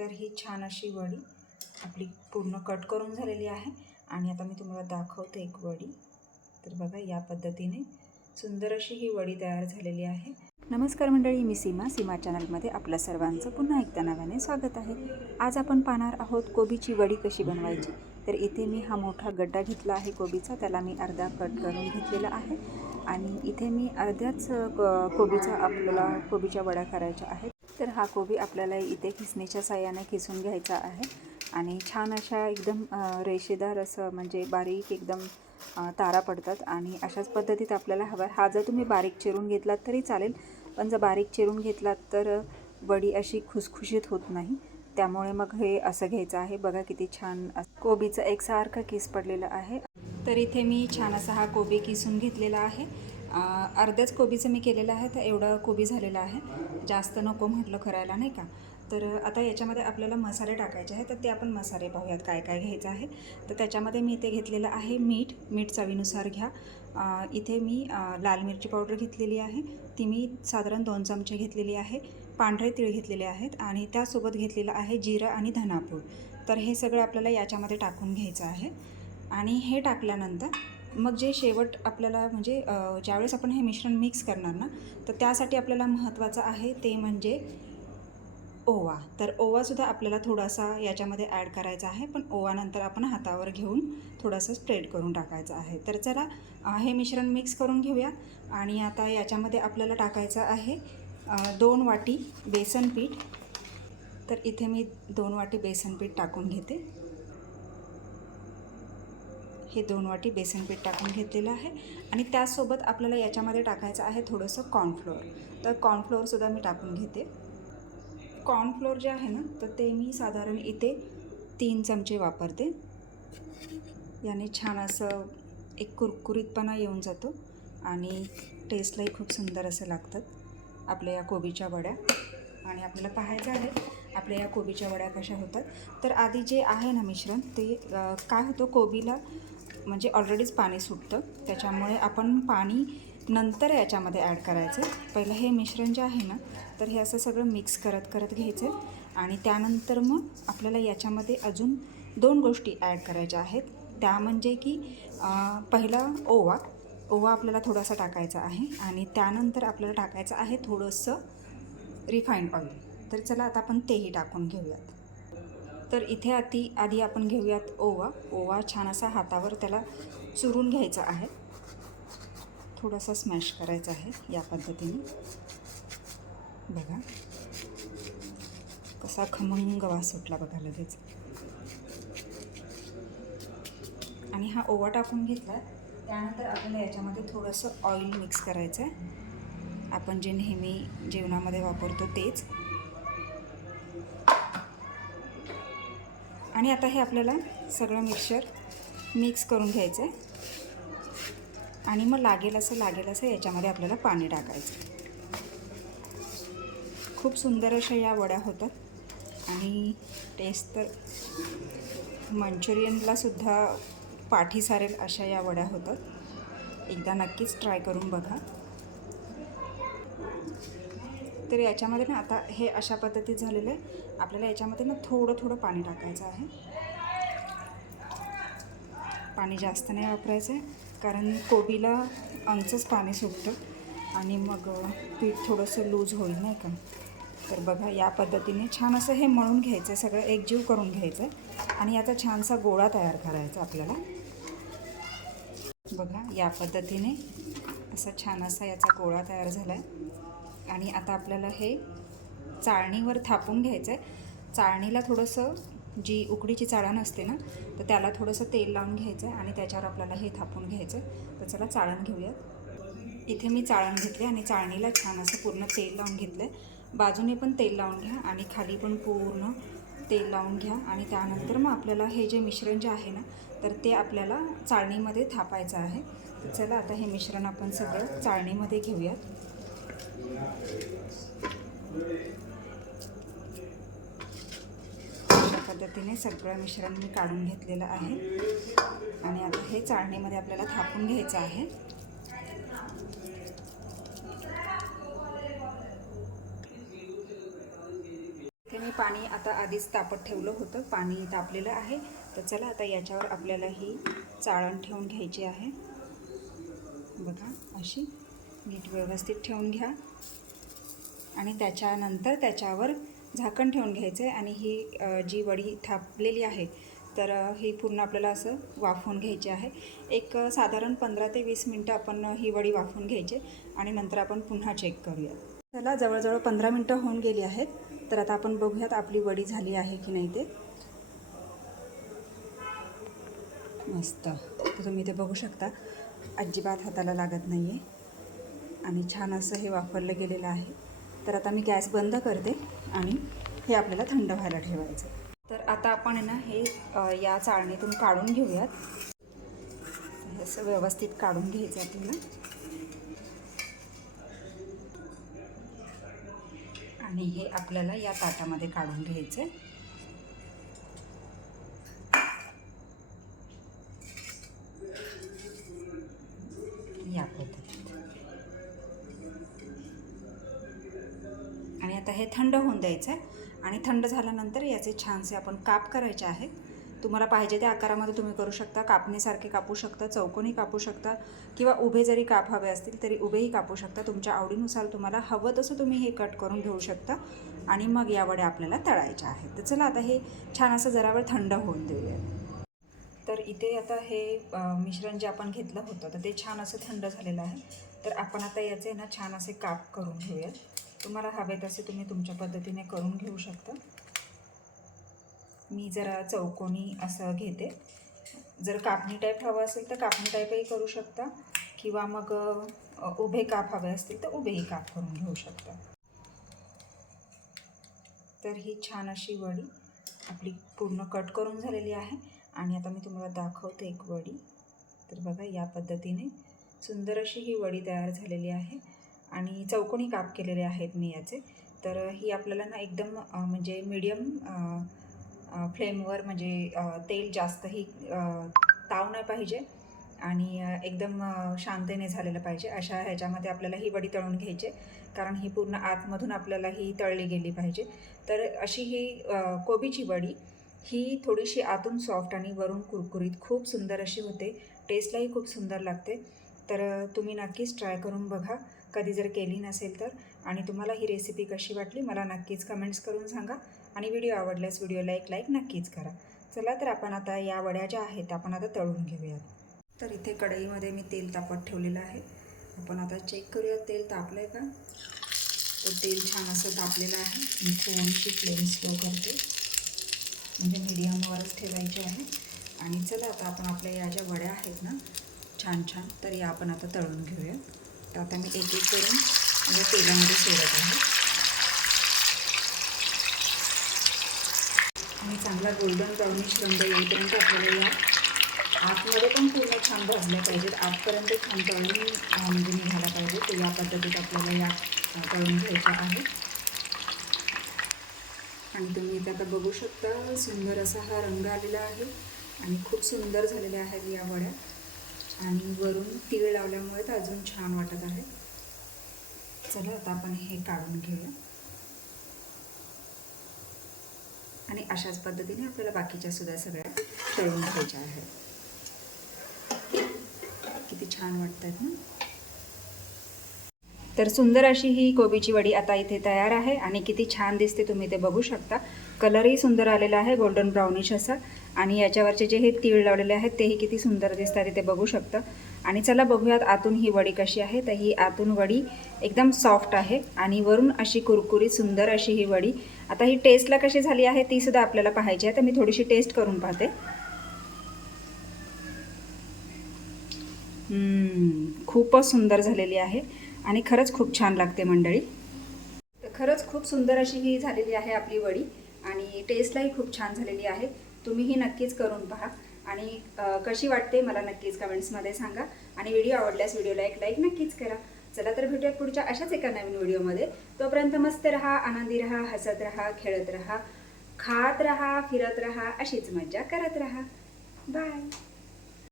तर ही छान अशी वडी आपली पूर्ण कट करून झालेली आहे. आणि आता मी तुम्हाला दाखवते एक वडी. तर बघा या पद्धतीने सुंदर अशी ही वडी तयार झालेली आहे. नमस्कार मंडळी मी सीमा. सीमा चॅनलमध्ये आपलं सर्वांचं पुन्हा एकदा नव्याने स्वागत आहे. आज आपण पाहणार आहोत कोबीची वडी कशी बनवायची. तर इथे मी हा मोठा गड्डा घेतला आहे कोबीचा. त्याला मी अर्धा कट करून घेतलेला आहे. आणि इथे मी अर्ध्याच कोबीचा आपल्याला कोबीच्या वड्या करायच्या आहेत. तर हा कोबी आपल्याला इथे खिसणीच्या साह्याने खिसून घ्यायचा आहे. आणि छान अशा एकदम रेषेदार असं म्हणजे बारीक एकदम तारा पडतात. आणि अशाच पद्धतीत आपल्याला हवा. हा जर तुम्ही बारीक चिरून घेतलात तरी चालेल. पण जर बारीक चिरून घेतलात तर वडी अशी खुसखुशीत होत नाही. त्यामुळे मग हे असं घ्यायचं आहे. बघा किती छान कोबीचं कोबीचा एकसारखा किस पडलेला आहे. तर इथे मी छान असा हा कोबी किसून घेतलेला आहे. अर्ध्याच कोबीचं मी केलेलं आहे तर एवढं कोबी झालेला आहे. जास्त नको म्हटलं करायला नाही का? तर आता याच्यामध्ये आपल्याला मसाले टाकायचे आहे तर ते आपण मसाले पाहूयात काय काय घ्यायचं आहे. तर त्याच्यामध्ये मी इथे घेतलेलं आहे मीठ मीठ चवीनुसार घ्या. इथे मी लाल मिरची पावडर घेतलेली आहे ती मी साधारण दोन चमचे घेतलेली आहे पांढरे तीळ घेतलेले आहेत आणि त्यासोबत घेतलेलं आहे जिरं आणि धनापूड. तर हे सगळं आपल्याला याच्यामध्ये टाकून घ्यायचं आहे. आणि हे टाकल्यानंतर मग जे शेवट आपल्याला म्हणजे ज्यावेळेस आपण हे मिश्रण मिक्स करणार ना तर त्यासाठी आपल्याला महत्त्वाचं आहे ते म्हणजे ओवा. तर ओवासुद्धा आपल्याला थोडासा याच्यामध्ये ॲड करायचा आहे पण ओवानंतर आपण हातावर घेऊन थोडंसं स्प्रेड करून टाकायचं आहे. तर चला हे मिश्रण मिक्स करून घेऊया. आणि आता याच्यामध्ये आपल्याला टाकायचं आहे दोन वाटी बेसन पीठ. तर इथे मी दोन वाटी बेसन पीठ टाकून घेते. हे दोन वाटी बेसन पीठ टाकून घेतलेलं आहे. आणि त्याचसोबत आपल्याला याच्यामध्ये टाकायचं आहे थोडंसं कॉर्नफ्लोअर तर कॉर्नफ्लोअरसुद्धा मी टाकून घेते. कॉर्नफ्लोअर जे आहे ना तर ते मी साधारण इथे तीन चमचे वापरते. याने छान असं एक कुरकुरीतपणा येऊन जातो आणि टेस्टलाही खूप सुंदर असं लागतात आपल्या या कोबीच्या वड्या. आणि आपल्याला पाहायचं आहे आपल्या या कोबीच्या वड्या कशा होतात. तर आधी जे आहे ना मिश्रण ते काय होतं कोबीला म्हणजे ऑलरेडीच पाणी सुटतं. त्याच्यामुळे आपण पाणी नंतर याच्यामध्ये ॲड करायचं. पहिलं हे मिश्रण जे आहे ना तर हे असं सगळं मिक्स करत करत घ्यायचं. आणि त्यानंतर मग आपल्याला याच्यामध्ये अजून दोन गोष्टी ॲड करायच्या आहेत. त्या म्हणजे की पहिला ओवा. ओवा आपल्याला थोडासा टाकायचा आहे. आणि त्यानंतर आपल्याला टाकायचं आहे थोडंसं रिफाईंड ऑइल तर चला आता आपण तेही टाकून घेऊयात. तर इथे आधी आधी आपण घेऊयात ओवा. ओवा छान असा हातावर त्याला चुरून घ्यायचा आहे. थोडासा स्मॅश करायचा आहे या पद्धतीने. बघा. कसा खमंग वास सुटला बघा लगेच. आणि हा ओवा टाकून घेतला त्यानंतर आपल्याला याच्यामध्ये थोडंसं ऑइल मिक्स करायचं आहे आपण जे नेहमी जेवणामध्ये वापरतो तेच. आणि आता हे आपल्याला सगळं मिक्सचर मिक्स करून घ्यायचं आहे. आणि मग लागेल असं लागेल असं याच्यामध्ये आपल्याला पाणी टाकायचं खूप सुंदर अशा या वड्या होतात. आणि टेस्ट तर मंचुरियनलासुद्धा पाठी सारेल अशा या वड्या होतात. एकदा नक्कीच ट्राय करून बघा. तर याच्यामध्ये ना आता हे अशा पद्धतीत झालेलं आहे. आपल्याला याच्यामध्ये ना थोडं थोडं पाणी टाकायचं आहे. पाणी जास्त नाही वापरायचं आहे कारण कोबीला अंगचंच पाणी सुटतं आणि मग पीठ थोडंसं लूज होईल नाही का? तर बघा या पद्धतीने छान असं हे मळून घ्यायचं आहे सगळं एकजीव करून घ्यायचं आहे आणि याचा छानसा गोळा तयार करायचा आपल्याला. बघा या पद्धतीने असा छान असा याचा गोळा तयार झाला आहे. आणि आता आपल्याला हे चाळणीवर थापून घ्यायचं आहे चाळणीला थोडंसं जी उकडीची चाळण असते ना तर त्याला थोडंसं तेल लावून घ्यायचं आहे आणि त्याच्यावर आपल्याला हे थापून घ्यायचं आहे तर चला चाळण घेऊयात. इथे मी चाळण घेतली आणि चाळणीला छान असं पूर्ण तेल लावून घेतलं आहे बाजूने पण तेल लावून घ्या आणि खाली पण पूर्ण तेल लावून घ्या आणि त्यानंतर मग आपल्याला हे जे मिश्रण जे आहे ना तर ते आपल्याला चाळणीमध्ये थापायचं आहे. तर चला आता हे मिश्रण आपण सगळं चाळणीमध्ये घेऊयात. अशा पद्धतीने सगळं मिश्रण मी काढून घेतलेलं आहे. आणि आता हे चाळणीमध्ये आपल्याला थापून घ्यायचं आहे. मी पाणी आता आधीच तापत ठेवलं होतं. पाणी तापलेलं आहे. तर चला आता याच्यावर आपल्याला ही चाळण ठेवून घ्यायची आहे. बघा अशी नीट व्यवस्थित ठेवून घ्या. आणि त्याच्यानंतर त्याच्यावर झाकण ठेवून घ्यायचं आहे आणि ही जी वडी थापलेली आहे तर ही पूर्ण आपल्याला असं वाफवून घ्यायची आहे. एक साधारण पंधरा ते वीस मिनटं आपण ही वडी वाफवून घ्यायची आणि नंतर आपण पुन्हा चेक करूया. त्याला जवळजवळ पंधरा मिनटं होऊन गेली आहेत तर आता आपण बघूयात आपली वडी झाली आहे की नाही ते. मस्त. तर तुम्ही ते बघू शकता अजिबात हाताला लागत नाही आहे आणि छान असं हे वापरलं गेलेलं आहे. तर आता मी गॅस बंद करते आणि हे आपल्याला थंड व्हायला ठेवायचं. तर आता आपण आहे ना हे या चाळणीतून काढून घेऊयात. हे असं व्यवस्थित काढून घ्यायचं आपल्याला. आणि हे आपल्याला या ताटामध्ये काढून घ्यायचं आहे आता हे थंड होऊन द्यायचं आहे. आणि थंड झाल्यानंतर याचे छानसे आपण काप करायचे आहेत तुम्हाला पाहिजे त्या आकारामध्ये तुम्ही करू शकता. कापणीसारखे कापू शकता चौकोनी कापू शकता किंवा उभे जरी काप हवे असतील तरी उभेही कापू शकता. तुमच्या आवडीनुसार तुम्हाला हवं तसं तुम्ही हे कट करून घेऊ शकता. आणि मग या वड्या आपल्याला तळायच्या आहेत. तर चला आता हे छान असं जरा वेळ थंड होऊन देऊया. तर इथे आता हे मिश्रण जे आपण घेतलं होतं तर ते छान असं थंड झालेलं आहे. तर आपण आता याचे ना छान असे काप करून घेऊयात. तुम्हाला हवे तसे तुम्ही तुमच्या पद्धतीने करून घेऊ शकता. मी जरा चौकोनी असं घेते. जर कापणी टाईप हवं असेल तर कापणी टाईपही करू शकता. किंवा मग उभे काप हवे असतील तर उभेही काप करून घेऊ शकता. तर ही छान अशी वडी आपली पूर्ण कट करून झालेली आहे. आणि आता मी तुम्हाला दाखवते एक वडी. तर बघा या पद्धतीने सुंदर अशी ही वडी तयार झालेली आहे. आणि चौकोनी काप केलेले आहेत मी याचे. तर ही आपल्याला ना एकदम म्हणजे मीडियम फ्लेमवर म्हणजे तेल जास्तही ताव नाही पाहिजे आणि एकदम शांतेने शांततेने झालेलं पाहिजे. अशा ह्याच्यामध्ये आपल्याला ही वडी तळून घ्यायची कारण ही पूर्ण आतमधून आपल्याला ही तळली गेली पाहिजे. तर अशी ही कोबीची वडी ही थोडीशी आतून सॉफ्ट आणि वरून कुरकुरीत खूप सुंदर अशी होते. टेस्टलाही खूप सुंदर लागते. तर तुम्ही नक्कीच ट्राय करून बघा. कधी जर केली नसेल तर. आणि तुम्हाला ही रेसिपी कशी वाटली मला नक्कीच कमेंट्स करून सांगा. आणि व्हिडिओ आवडल्यास व्हिडिओला एक लाईक नक्कीच करा. चला तर आपण आता या वड्या ज्या आहेत आपण आता तळून घेऊयात. तर इथे कढईमध्ये मी तेल तापत ठेवलेलं आहे. आपण आता चेक करूयात तेल तापलं आहे का? तर तेल छान असं तापलेलं आहे. मी फोनची फ्लेम स्लो करते. म्हणजे मीडियमवरच ठेवायचे आहे. आणि चला आता आपण आपल्या या ज्या वड्या आहेत ना छान छान. तर या आपण आता तळून घेऊयात. तर आता मी एक एक करून म्हणजे तेलामध्ये सोडत आहे. आणि चांगला गोल्डन ब्राउनिश रंग येईपर्यंत आपल्याला या आतमध्ये पण पूर्ण छान भाजल्या पाहिजेत आतपर्यंत छान तळून म्हणजे निघाला पाहिजे. तर या पद्धतीत आपल्याला या तळून घ्यायच्या आहे आणि तुम्ही इथे आता बघू शकता सुंदर असा हा रंग आलेला आहे. आणि खूप सुंदर झालेल्या आहेत या वड्या. आणि वरून तीळ लावल्यामुळे तर अजून छान वाटत आहे. चला आता आपण हे काढून घेऊया. आणि अशाच पद्धतीने आपल्याला बाकीच्या सुद्धा सगळ्या तळून घ्यायच्या आहेत. किती छान वाटतात ना? तर सुंदर अशी ही कोबीची वडी आता इथे तयार आहे आणि किती छान दिसते तुम्ही ते बघू शकता. कलरही सुंदर आलेला आहे गोल्डन ब्राउनिश असा. आणि याच्यावरचे जे हे तीळ लावलेले आहेत तेही किती सुंदर दिसतात ते बघू शकतं. आणि चला बघूयात आतून ही वडी कशी आहे. तर ही आतून वडी एकदम सॉफ्ट आहे आणि वरून अशी कुरकुरीत सुंदर अशी ही वडी. आता ही टेस्टला कशी झाली आहे ती सुद्धा आपल्याला पाहायची आहे. तर मी थोडीशी टेस्ट करून पाहते. खूपच सुंदर झालेली आहे आणि खरंच खूप छान लागते मंडळी. तर खरंच खूप सुंदर अशी ही झालेली आहे आपली वडी. आणि टेस्टलाही खूप छान झालेली आहे. तुम्हीही नक्कीच करून पहा. आणि कशी वाटते मला नक्कीच कमेंट्समध्ये सांगा. आणि व्हिडिओ आवडल्यास व्हिडिओला एक लाईक नक्कीच करा. चला तर भेटूयात पुढच्या अशाच एका नवीन व्हिडिओमध्ये तोपर्यंत मस्त रहा आनंदी रहा हसत रहा खेळत रहा खात रहा फिरत रहा अशीच मज्जा करत रहा. बाय